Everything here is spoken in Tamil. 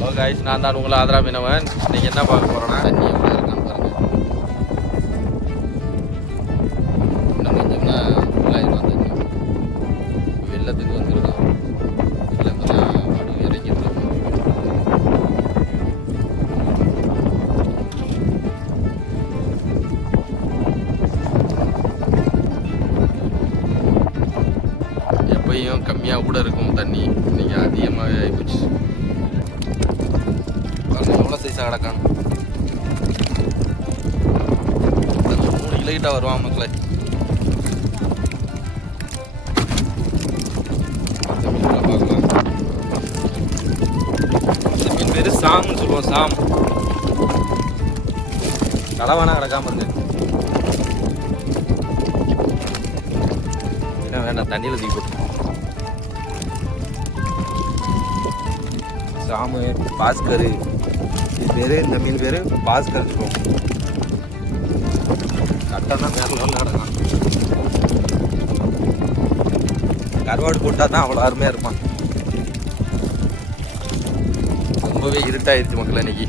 ஹலோ காய்ஸ், நான் தான் உங்களை ஆதரா மீனவன். இன்னைக்கு என்ன பார்க்க போறோம்னா, தண்ணி எவ்வளோ இருக்கான்னு பாருங்க. இன்னும் கொஞ்சம்னா ஃபுல்லாகிடும் தண்ணி. வெள்ளத்துக்கு வந்துருக்கோம். வெள்ளத்தெல்லாம் மாடு இறக்கிட்டு இருக்கோம். எப்பயும் கம்மியாக கூட இருக்கும் தண்ணி, இன்னைக்கு அதிகமாகவே ஆகிப்போச்சு. எவ்வளோ சைஸாக கிடக்கான். 3 கிலோகிட்ட வருவான் மக்களே. பார்க்கலாம். இந்த மீன் பேர் சாம்னு சொல்லுவோம். சாம் கடவானா கிடக்காம இருக்கு. என்ன வேண்டாம், தண்ணியில் தூக்கி போட்டு. சாமு, பாஸ்கரு, இது பேர், இந்த மீன் பேர் பாஸ்கர் சொல்லுவோம். கட்டம்னா வேறு லெவலில் கிடக்கும். கருவாடு போட்டால் தான் அவ்வளோ அருமையாக இருப்பான். ரொம்பவே இருட்டாயிருச்சு மக்கள் இன்னைக்கு.